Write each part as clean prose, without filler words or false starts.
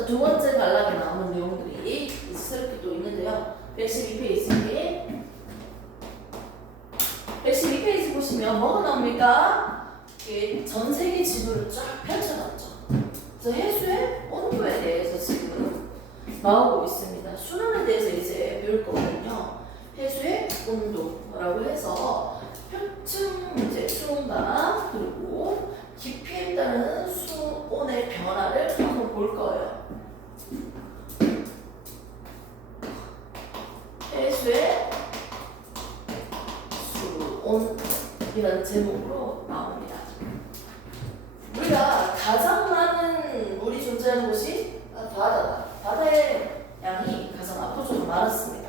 자, 두 번째 단락에 나오는 내용들이 새롭게 또 있는데요. 112페이지. 112페이지 보시면 뭐가 나옵니까? 이게 전 세계 지도를 쫙 펼쳐놨죠. 그래서 해수의 온도에 대해서 지금 나오고 있습니다. 순환에 대해서 이제 배울 거거든요. 해수의 온도라고 해서 표층 이제 수온과 그리고 깊이에 따른 수온의 변화를 한번 볼 거예요. 해수의 수온이라는 제목으로 나옵니다. 우리가 가장 많은 물이 존재하는 곳이 바다다. 바다의 양이 가장 압도적으로 많았습니다.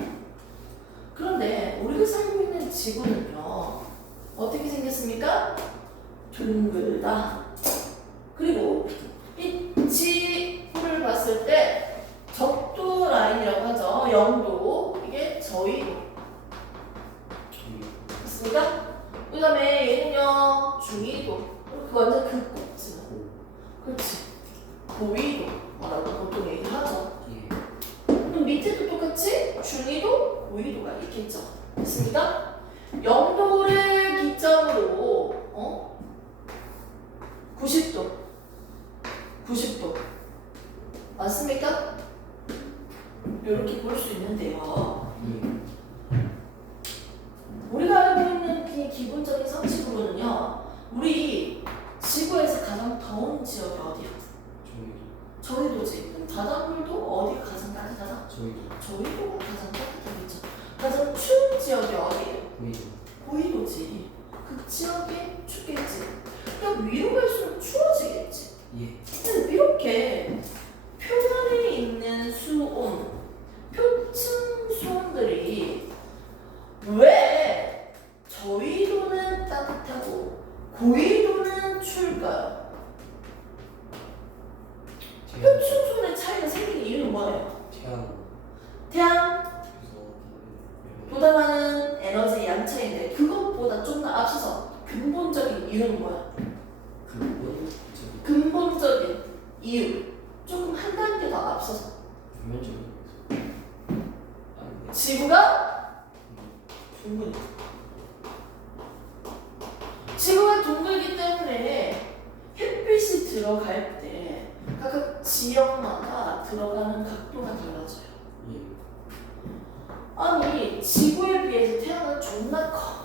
그런데 우리가 살고 있는 지구는요, 어떻게 생겼습니까? 둥글다. 그리고 이 지구를 봤을 때 적도 라인이라고 하죠. 0도, 이게 저緯도. 맞습니까? 그 다음에 얘는요, 중緯도. 그 완전 극곡지는. 그렇지. 고緯도라고 보통 얘기를 하죠. 그럼 밑에도 똑같이 중緯도, 고緯도가 있겠죠. 됐습니까? 0도를 기점으로 90도 맞습니까? 이렇게 볼 수 있는데요. 우리가 알고 있는 기본적인 상식으로는요, 우리 지구에서 가장 더운 지역이 어디야? 저희도지. 바닷물도 어디가 가장 따뜻하다? 저희도가 가장 따뜻하겠죠. 가장 추운 지역이 어디예요? 고緯도지. 그 지역이 춥겠지. 그럼 위로 갈수록 추워지겠지. 근데 이렇게 표면에 있는 수온, 표층 수온들이 왜 저緯도는 따뜻하고 고緯도는 추울까요? 표층 수온의 차이가 생기는 이유는 뭐예요? 태양 도달하는 에너지 양 차이인데 그것보다 좀 더 앞서서 근본적인 이유는 뭐야? 근본적인 이유 조금 한 단계 더 앞서서 지구가 둥글다. 지구가 둥글기 때문에 햇빛이 들어갈 때 각각 지역마다 들어가는 각도가 달라져요. 아니 지구에 비해서 태양은 존나 커.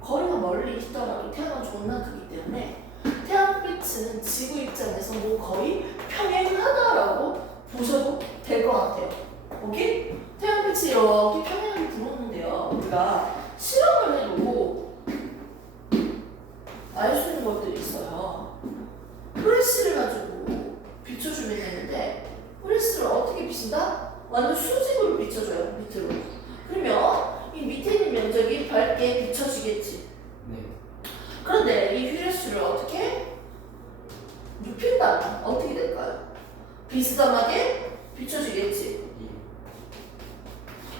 거리가 멀리 있더라도 태양은 존나 크기 때문에 태양빛은 지구 입장에서 뭐 거의 평행하다라고 보셔도 될 것 같아요. 오케이? 태양빛이 이렇게 평행하게 들어오는데요. 우리가 실험을 해도 알 수 있는 것들이 있어요. 후레쉬를 가지고 비춰주면 되는데 후레쉬를 어떻게 비친다? 완전 수직으로 비춰줘요. 밑으로. 그러면 이 밑에 있는 면적이 밝게 비춰지겠지. 그런데 이 후레쉬를 어떻게 눕힌다면 어떻게 될까요? 비스듬하게 비춰지겠지.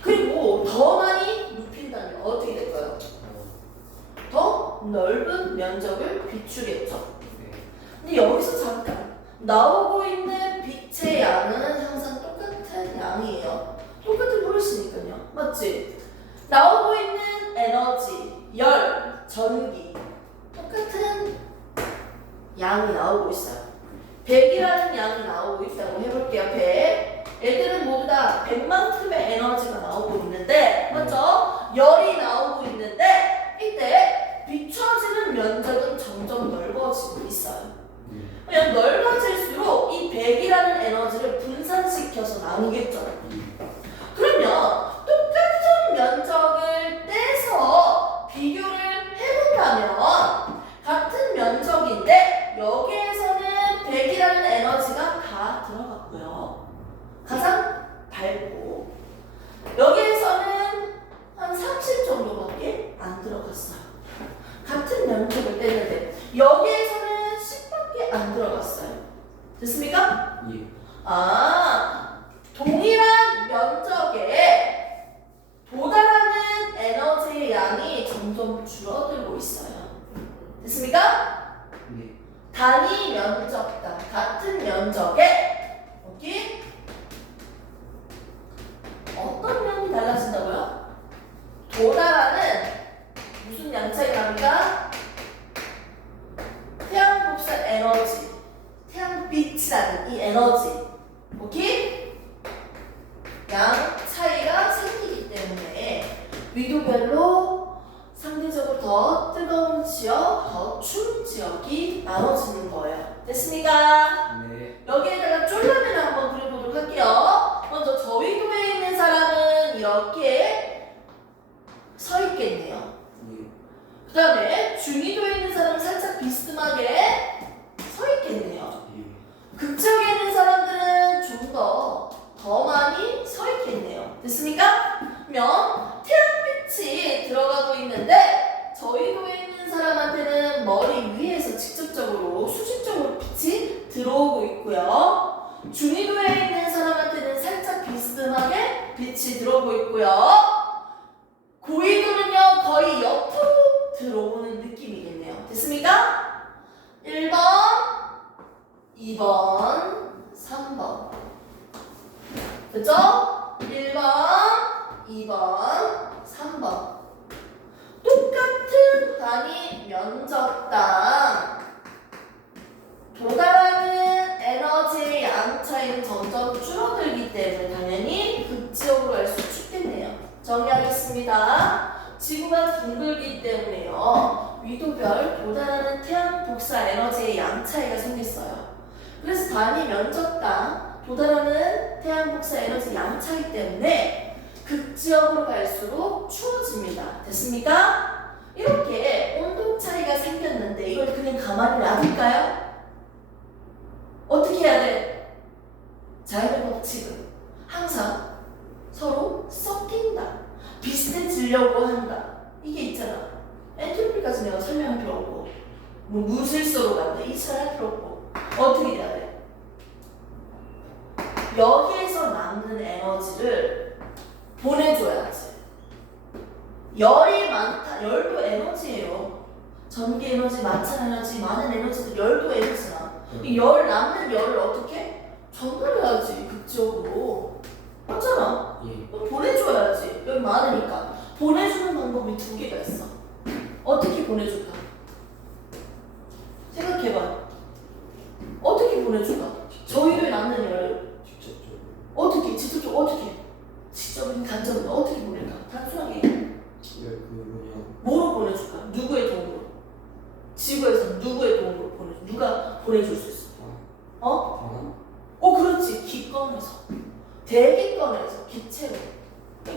그리고 더 많이 눕힌다면 어떻게 될까요? 더 넓은 면적을 비추겠죠. 근데 여기서 잠깐 나오고 있는 빛의 양은 항상 똑같은 양이에요. 똑같은 후레쉬니까요. 맞지? 나오고 있는 에너지, 열, 전기 똑같은 양이 나오고 있어요. 100이라는 양이 나오고 있다고 해볼게요. 100. 애들은 모두 다 100만큼의 에너지가 나오고 있는데 맞죠? 열이 나오고 있는데 이때 비춰지는 면적은 점점 넓어지고 있어요. 그냥 넓어질수록 이 100이라는 에너지를 분산시켜서 나누겠죠. 그러면 똑같은 면적을 떼서 비교를 해본다면 같은 면적인데 여기에서는 100이라는 에너지가 다 들어갔고요. 가장 밝고 여기에서는 한 30 정도밖에 안 들어갔어요. 같은 면적을 떼는데 여기에서는 10밖에 안 들어갔어요. 됐습니까? 동일한 면적에 도달하는 에너지의 양이 점점 줄어들고 있어요. 됐습니까? 단위 면적당 같은 면적에 오케이? 어떤 면이 달라진다고요? 도달하는 무슨 양차이가 납니까? 태양 복사 에너지, 태양빛이라는 이 에너지, 오케이? 양 차이가 생기기 때문에 위도별로 상대적으로 더 뜨거운 지역, 더 추운 지역이 나눠지는 거예요. 됐습니까? 네. 여기에다가 쫄라맨을 한번 그려보도록 할게요. 먼저 저위도에 있는 사람은 이렇게 서 있겠네요. 예. 그 다음에 중위도에 있는 사람은 살짝 비스듬하게 서 있겠네요. 예. 극지역에 있는 사람들은 좀 더 많이 서 있겠네요. 됐습니까? 그러면 태양빛이 들어가고 있는데 저위도에 있는 사람한테는 머리 위에서 직접적으로 수직적으로 빛이 들어오고 있고요. 중위도에 있는 사람한테는 살짝 비스듬하게 빛이 들어오고 있고요. 고위도는요 거의 옆으로 들어오는 느낌이겠네요. 됐습니까? 1번, 2번, 3번. 됐죠? 1번, 2번, 3번. 똑같은 단위 면적당 도달하는 에너지의 양 차이는 점점 줄어들기 때문에 당연히 극지역으로 갈수록 춥겠네요. 정리하겠습니다. 지구가 둥글기 때문에요. 위도별 도달하는 태양 복사 에너지의 양 차이가 생겼어요. 그래서 단위 면적당 도달하는 태양 복사 에너지 양 차이 때문에 극지역으로 갈수록 추워집니다. 됐습니까? 이렇게 온도 차이가 생겼는데 이걸 그냥 가만히 놔둘까요? 어떻게 해야 돼? 자연의 법칙은 항상 서로 섞인다. 비슷해지려고 한다. 이게 있잖아. 엔트로피까지 내가 설명할 필요 없고 뭐 무질서로 간다. 이 차이 할 필요 없고 어떻게 돼야 돼? 여기에서 남는 에너지를 보내줘야지. 열이 많다. 열도 에너지예요. 전기 에너지, 마찰 에너지, 많은 에너지들 열도 에너지나. 이 열 남는 열을 어떻게 전달해야지 극적으로. 맞잖아. 예. 그럼 보내줘야지. 여기 많으니까. 보내주는 방법이 두 개가 있어. 어떻게 보내줄까? 생각해봐. 어떻게 보내줄까? 저희를 남는 열을 직접적으로. 어떻게 직접적으로 어떻게 직접적인 간접은 어떻게 보낼까? 단순하게 예, 그 뭐로 보내줄까? 누구의 도움으로? 지구에서 누구의 도움으로 보내줘? 누가 보내줄 수 있어? 어? 뭐냐? 그렇지. 기권에서 대기권에서 기체로.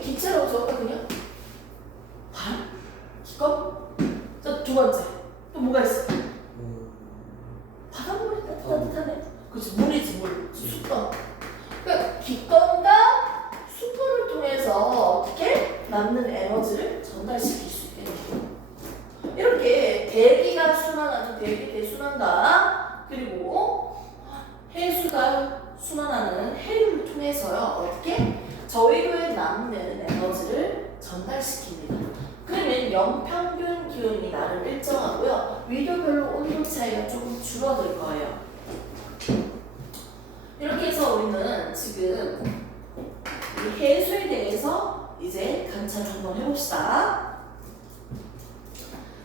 기체로 적을까 그냥? 바람? 기권? 자, 두 번째 또 뭐가 있어? 바닷물이 따뜻하네. 그렇지. 물이지 물. 수건. 그러니까 기권과 수건을 통해서 어떻게 남는 에너지를 전달시킬 수 있겠네요. 이렇게 대기가 순환하는 대기 대순환과 그리고 해수가 순환하는 해류를 통해서요 어떻게 저위도에 남는 에너지를 전달시킵니다. 그러면 연평균 기온이 나름 일정하고요. 위도별로 온도 차이가 조금 줄어들 거예요. 이렇게 해서 우리는 지금 이 해수에 대해서 이제 관찰 한번 해봅시다.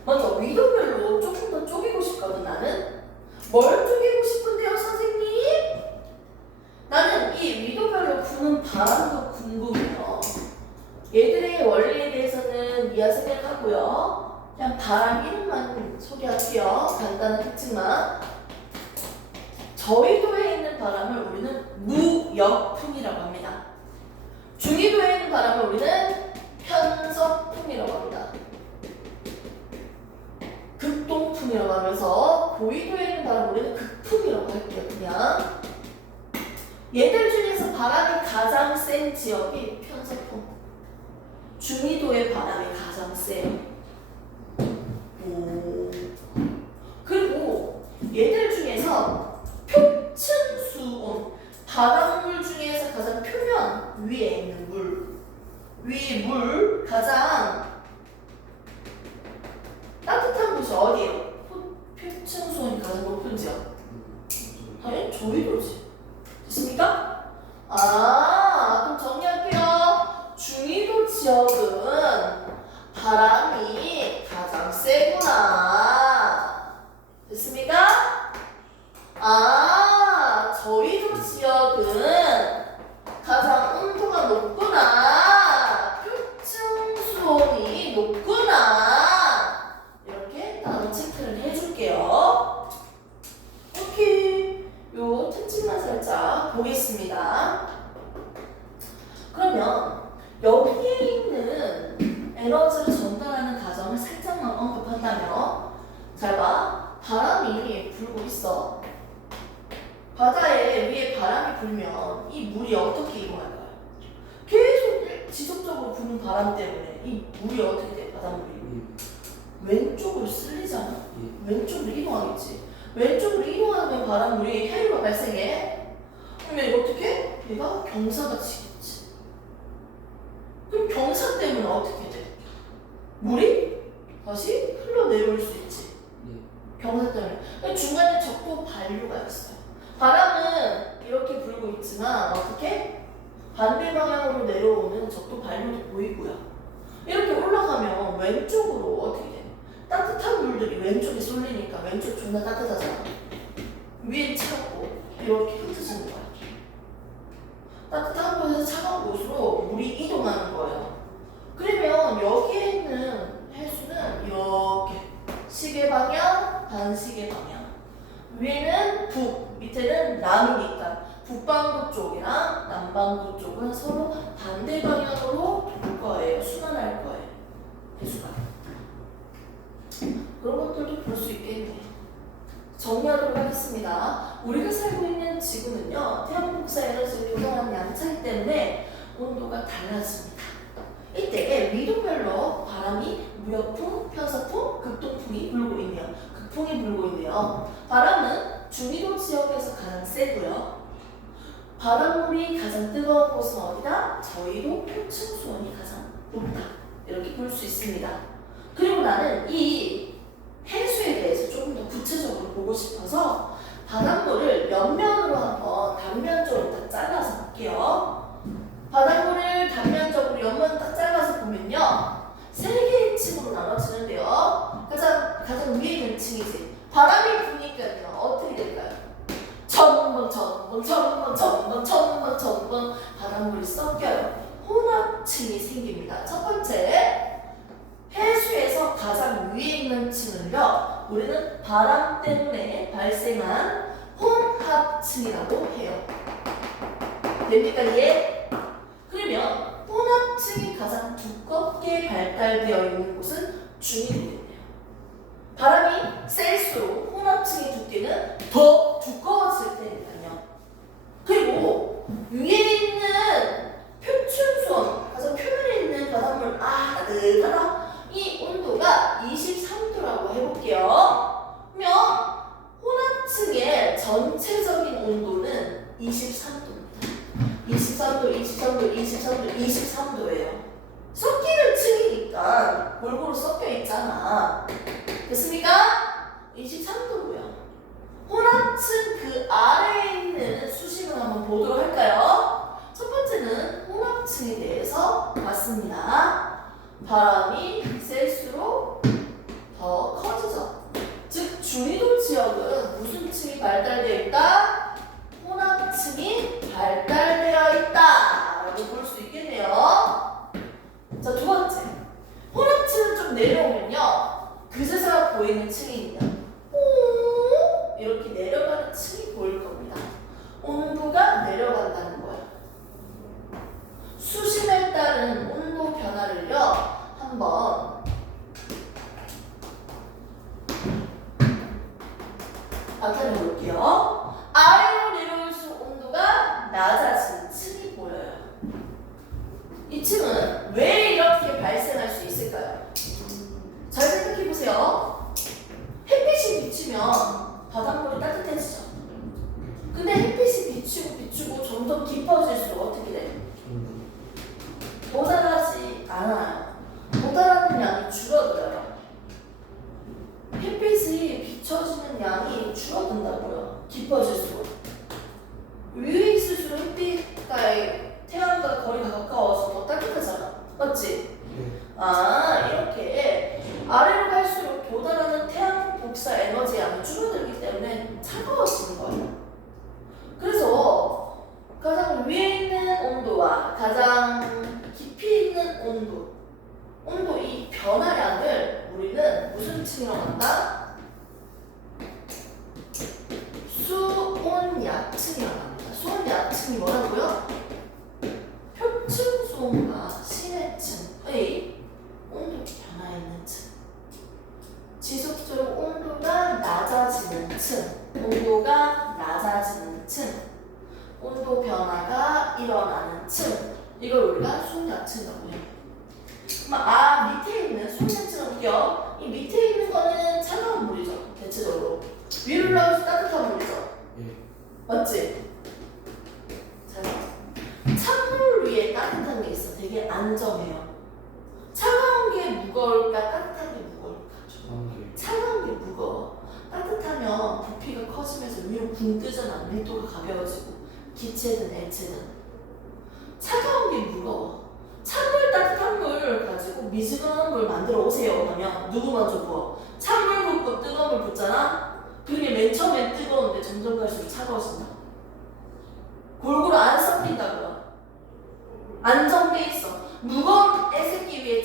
먼저 위도별로 조금 더 쪼개고 싶거든. 나는 뭘 쪼개고 싶은데요 선생님? 나는 이 위도별로 부는 바람도 궁금해요. 얘들의 원리에 대해서는 이해할 생각하고요. 그냥 바람 이름만 소개할게요. 간단한 특징만. 저위도에 있는 바람을 우리는 무역풍이라고 합니다. 중위도에 있는 바람을 우리는 편서풍이라고 합니다. 극동풍이라고 하면서 고위도에 있는 바람을 우리는 극풍이라고 할게요. 그냥 얘들 중에서 바람이 가장 센 지역이 편서풍. 중위도의 바람이 가장 세요. 그리고 얘들 중에서 표층수온, 바닷물 중에서 가장 표면 위에 있는 물, 위에 물 가장 따뜻한 곳이 어디예요? 표층수온이 가장 높은 지역. 당연히 저위도지. 됐습니까? 볼게요. 오케이. 요 특징만 살짝 보겠습니다. 그러면 여기에 있는 에너지를 전달하는 과정을 살짝만 언급한다면, 잘 봐. 바람이 불고 있어. 바다에 위에 바람이 불면 이 물이 어떻게 이동할까요? 계속 지속적으로 부는 바람 때문에 이 물이 어떻게 돼? 바닷물이 왼쪽으로 쓸리잖아. 왼쪽으로 이동하겠지. 왼쪽으로 이동하면 바람물이 해류가 발생해. 그러면 어떻게? 얘가 경사가 치겠지. 그럼 경사 때문에 어떻게 돼? 물이 다시 흘러내려올 수 있지. 경사 때문에. 그러니까 중간에 적도 반류가 있어요. 바람은 이렇게 불고 있지만 어떻게? 반대 방향으로 내려오는 적도 반류도 보이고요. 이렇게 올라가면 왼쪽으로 어떻게 돼? 따뜻한 물들이 왼쪽에 쏠리니까 왼쪽 존나 따뜻하잖아. 위에 차갑고 이렇게 흩어지는 거야. 따뜻한 곳에서 차가운 곳으로 물이 이동하는 거예요. 그러면 여기에 있는 해수는 이렇게 시계 방향, 반시계 방향. 위에는 북, 밑에는 남이니까 북반구 쪽이랑 남반구 쪽은 서로 반대 방향으로 돌 거예요. 순환할 거예요. 해수가. 그런 것들도 볼 수 있겠네. 정리하도록 하겠습니다. 우리가 살고 있는 지구는요, 태양 복사 에너지를 조성하는 양차기 때문에 온도가 달라집니다. 이때 위도별로 바람이 무역풍, 편서풍, 극동풍이 불고 있네요. 극풍이 불고 있네요. 바람은 중위도 지역에서 가장 세고요. 바람물이 가장 뜨거운 곳은 어디다? 저희도 표층 수온이 가장 높다. 이렇게 볼 수 있습니다. 그리고 나는 이 해수에 대해서 조금 더 구체적으로 보고 싶어서 바닷물을 옆면으로 한번 단면적으로 딱 잘라서 볼게요. 바닷물을 단면적으로 옆면 딱 잘라서 보면요, 세 개의 층으로 나눠지는데요. 가장 위에 있는 층이지. 바람이 부니까요 어떻게 될까요? 첨벙 바닷물이 섞여요. 혼합층이 생깁니다. 첫 번째, 해수에서 가장 위에 있는 층은요, 우리는 바람 때문에 발생한 혼합층이라고 해요. 됩니까, 이해? 그러면 혼합층이 가장 두껍게 발달되어 있는 곳은 중위도겠네요. 바람이 셀수록 혼합층의 두께는 더 두꺼워질 테니까요. 그리고 위에 있는 표층수온, 가장 표면에 있는 바닷물, 따뜻하다. 이 온도가 23도라고 해볼게요. 그러면 혼합층의 전체적인 온도는 23도입니다. 23도예요. 섞이는 층이니까 골고루 섞여 있잖아. 됐습니까? 23도고요. 혼합층 그 아래에 있는 수식을 한번 보도록 할까요? 첫 번째는 혼합층에 대해서 봤습니다. 바람이 셀수록 더 커지죠. 즉 중위도 지역은 무슨 층이 발달되어 있다? 혼합층이 발달되어 있다 라고 볼 수 있겠네요. 자, 두 번째, 혼합층은 좀 내려오면요, 그새가 보이는 층이 있냐, 이렇게 내려가는 층이 보일 겁니다. 온도가 내려간다는 거예요. 수심에 따른 온도 변화를요, 한번 나타내 볼게요. 아래로 내려올수록 온도가 낮아진 층이 보여요. 이 층은 왜 이렇게 발생할 수 있을까요? 잘 생각해 보세요. 햇빛이 비치면 바닷물이 따뜻해지죠. 근데 햇빛이 비추고 점점 깊어질수록 어떻게 돼요? 도달하지 않아요. 도달하는 양이 줄어들어요. 햇빛이 비춰지는 양이 줄어든다고요. 깊어질수록. 위에 있을수록 햇빛과의 태양과 거리가 가까워서 더 따뜻하잖아. 맞지? 이렇게 아래로 갈수록 도달하는 태양 복사 에너지 양이 줄어들기 때문에 차가워지는 거예요. 그래서 가장 위에 있는 온도와 가장 깊이 있는 온도 이 변화량을 우리는 무슨 층이라고 한다? 소량층이 뭐라고요? 표층 소음과 심해층의 온도 변화 있는 층. 지속적으로 온도가 낮아지는 층. 온도가 낮아지는 층. 온도 변화가 일어나는 층. 이걸 우리가 소량층이라고 해요. 밑에 있는 소량층은 볼게요. 이 밑에 있는 거는 차가운 물이죠. 대체적으로. 위로 올라가서 따뜻한 물이죠. 예. 맞지? 자, 찬물 위에 따뜻한 게 있어. 되게 안정해요. 차가운 게 무거울까? 따뜻한 게 무거울까? 차가운 게 무거워. 따뜻하면 부피가 커지면서 위로 붕 뜨잖아. 밀도가 가벼워지고 기체든 액체든. 차가운 게 무거워. 찬물 따뜻한 물 가지고 미지근한 물 만들어 오세요 하면 누구 먼저 부어? 찬물 붓고 뜨거운 물 붓잖아? 그게 맨 처음엔 뜨거운데 점점 갈수록 차가워진다. 골고루 안 섞인다고요. 안정돼 있어. 무거운 애새끼 위에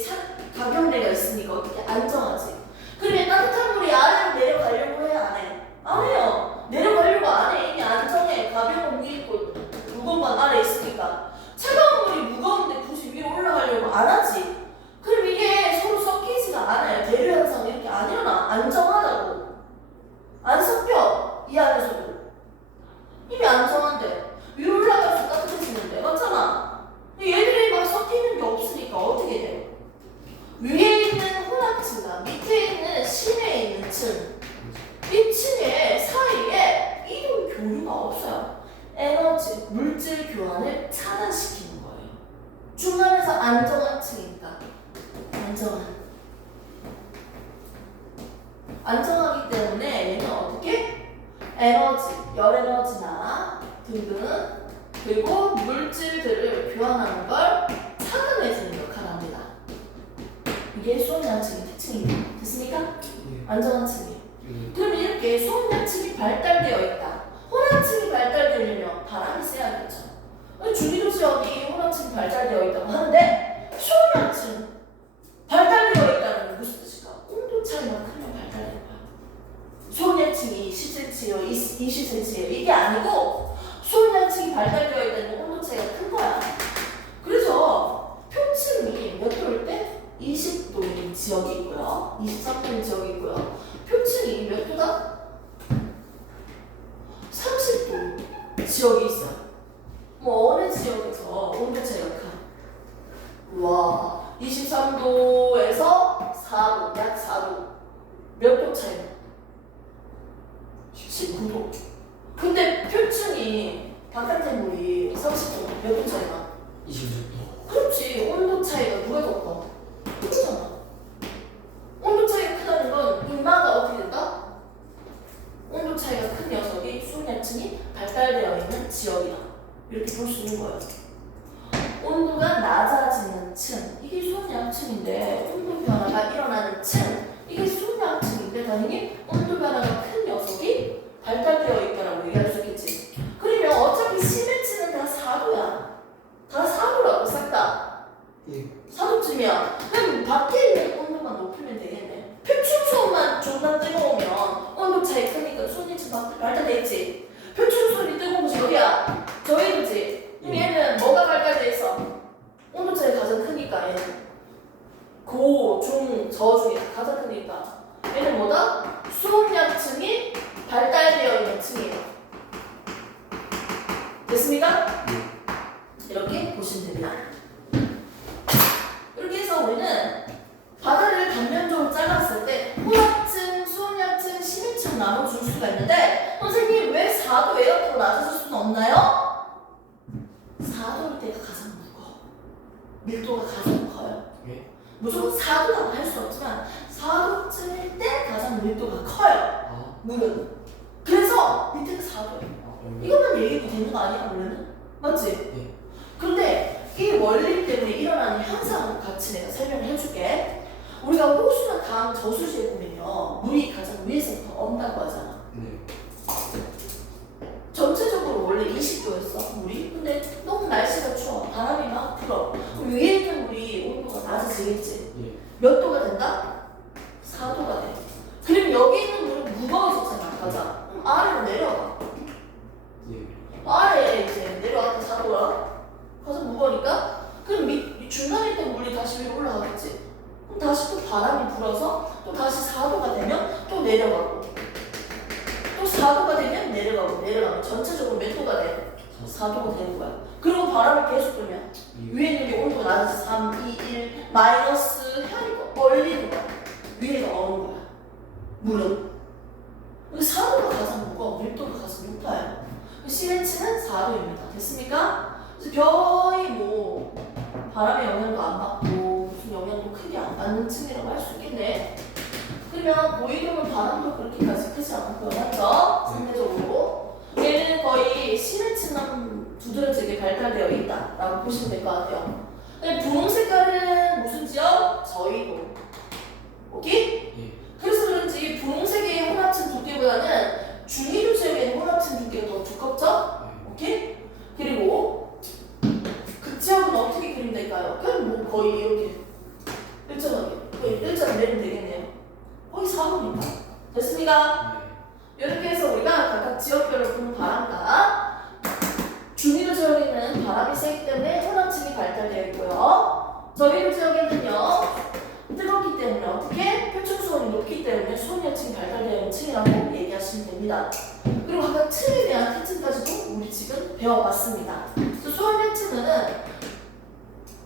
가격대가 있으니까 어떻게 안정하지? 그러면 따뜻한 물이 아래로 내려가려고 해? 안 해? 안 해요. 내려가려고 안 해. 이미 안정해. 가벼운 위에 있고 무거운 건 아래에 있으니까. 차가운 물이 무거운데 굳이 위로 올라가려고 안 하지. 그럼 이게 서로 섞이지가 않아요. 대류 현상이 이렇게 안 일어나. 안정하다고. 안 섞여. 이 안에서도. 이미 안정한데 위로 올라가서 따뜻해지는데. 맞잖아. 얘들이 막 섞이는 게 없으니까 어떻게 돼? 위에 있는 혼합층과 밑에 있는 심해에 있는 층. 이 층의 사이에 이동 교류가 없어요. 에너지, 물질 교환을 차단시키는 거예요. 중간에서 안정한 층이니까. 안정하기 때문에 얘는 어떻게? 에너지, 열 에너지나 등등 그리고 물질들을 교환하는 걸 차단해주는 역할을 합니다. 이게 수온양층의 특징입니다. 됐습니까? 예. 안정한 층이. 예. 그럼 이렇게 수온양층이 발달되어 있다. 혼합층이 발달되려면 바람이 세야겠죠. 중위도 지역이 혼합층이 발달되어 있다고 하는데 수온양층 발달되어 있다는 건 무슨 뜻일까? 온도 차이만 크면 발달되는 거야. 수온양층이 10cm예요, 20cm예요. 이게 아니고 수온양층이 발달되어 있다는 온도 차이가 큰 거야. 그래서 표층이 몇 도일 때? 20도인 지역이 있고요. 23도인 지역이 있고요. 표층이 몇 도다? 30도 지역이 있어요. 뭐 어느 지역에서 온도 차이가 큰? 와, 23도에서 4도, 약 4도. 몇 도 차이나? 19도. 근데 표층이 바깥의 물이 30도, 몇 도 차이나? 26도. 그렇지. 온도 차이가 누가 더 커? 크잖아. 온도 차이가 크다는 건 인마가 어떻게 된다? 온도 차이가 큰 녀석이 수온양층이 발달되어 있는 지역이다. 이렇게 볼 수 있는 거예요. 온도가 낮아지는 층, 이게 수온양층인데 온도 변화가 일어나는 층, 이게 수온양층인데 당연히 온도 변화가 큰 녀석이 발달되어 있다라고 얘기할 수 있겠지. 그러면 어차피 심해층은 다 4도야. 다 4도라고 싹 다. 예. 4도쯤이야. 그럼 밖에 있는 온도만 높이면 되겠네. 표층수온만 좀만 뜨거우면 온도 차이 크니까 수온양층 발달돼 있지. 표층수온이 뜨거운 곳이 어디야? 저기지. 그럼 얘는 뭐가 발달돼 있어? 온도 차이 가장 크니까 얘는 고, 중, 저 중에 가장 크니까 얘는 뭐다? 수온양층이 발달되어 있는 층이에요. 됐습니까? 이렇게 보시면 됩니다. 이렇게 해서 우리는 바다를 단면적으로 잘랐을 때 혼합층, 수온양층, 심해층 나눠줄 수가 있는데 선생님 왜 4도 에어컨 낮아질 수는 없나요? 4도일 때가 가장 무거워. 밀도가 가장 커요. 예. 무조건 4도라고 할 수 없지만 4도쯤일 때 가장 밀도가 커요. 아. 물은. 그래서 밑에가 4도예요. 이것만 얘기해도 되는 거 아니야 원래는? 맞지? 예. 그런데 이 원리 때문에 일어나는 현상을 같이 내가 설명을 해줄게. 우리가 호수나 강, 저수지에 보면요 물이 가장 위에서부터 온다고 하잖아. 네. 전체적으로 원래 20도였어 물이. 근데 너무 날씨가 추워. 바람이 막 불어. 그럼 위에 있는 물이 온도가 낮아지겠지. 예. 몇 도가 된다? 4도가 돼. 그럼 여기 있는 물은 무거워졌잖아. 가자. 그럼 아래로 내려가. 예. 아래에 이제 내려와서 거니까 그럼 중간에 있던 물이 다시 위로 올라가겠지. 그럼 다시 또 바람이 불어서 또 다시 4도가 되면 또 내려가고 또 4도가 되면 내려가면 전체적으로 몇 도가 돼? 4도가 되는 거야. 그리고 바람이 계속 불면 위에 있는 게 온도가 낮아서 3, 2, 1 마이너스 해하니까 얼리는 거야. 위에가 어는 거야. 물은. 근데 4도가 가장 무거워. 밀도가 가장 높아요. CH는 4도입니다. 됐습니까? 그래서 거의 뭐 바람의 영향도 안 받고 무슨 영향도 크게 안 받는 층이라고 할 수 있겠네. 그러면 고이동은 바람도 그렇게까지 크지 않고요. 맞죠? 상대적으로. 얘는 거의 CH만 두드러지게 발달되어 있다라고 보시면 될 것 같아요. 근데 분홍 색깔은 무슨 지역? 저희도. 오케이? 예. 그래서 그런지 분홍색의 혼합층 두께보다는 중위도 지역에 있는 혼합층 두께가 더 두껍죠? 오케이? 그리고 그 지역은 어떻게 그리면 될까요? 그럼 뭐 거의 이렇게 일정하게 거의 일자로 내리면 되겠네요. 거의 4도니까. 됐습니까? 이렇게 해서 우리가 각각 지역별로 부는 바람과 중위도 지역에는 바람이 세기 때문에 혼합층이 발달되어 있고요. 저위도 지역에는요 뜨겁기 때문에 어떻게? 표층수온이 높기 때문에 수온열층이 발달되어 있는 층이라고 얘기하시면 됩니다. 그리고 각각 층에 대한 특징까지도 우리 지금 배워봤습니다. 그래서 수온열층은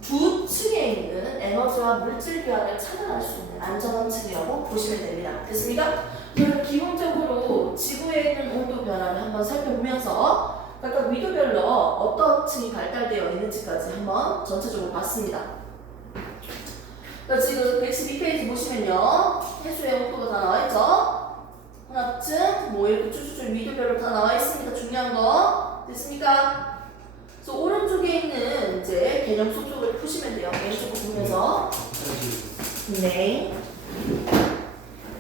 두 층에 있는 에너지와 물질 교환을 차단할 수 있는 안전한 층이라고 보시면 됩니다. 됐습니까? 그럼 기본적으로 지구에 있는 온도 변화를 한번 살펴보면서 각각 위도별로 어떤 층이 발달되어 있는지까지 한번 전체적으로 봤습니다. 지금 112페이지 보시면요. 해수의 온도가 다 나와있죠? 혼합층, 뭐 이렇게 쭉쭉쭉 위도별로 다 나와있습니다. 중요한 거. 됐습니까? 그래서 오른쪽에 있는 이제 개념 속속을 푸시면 돼요. 왼쪽을 보면서. 네.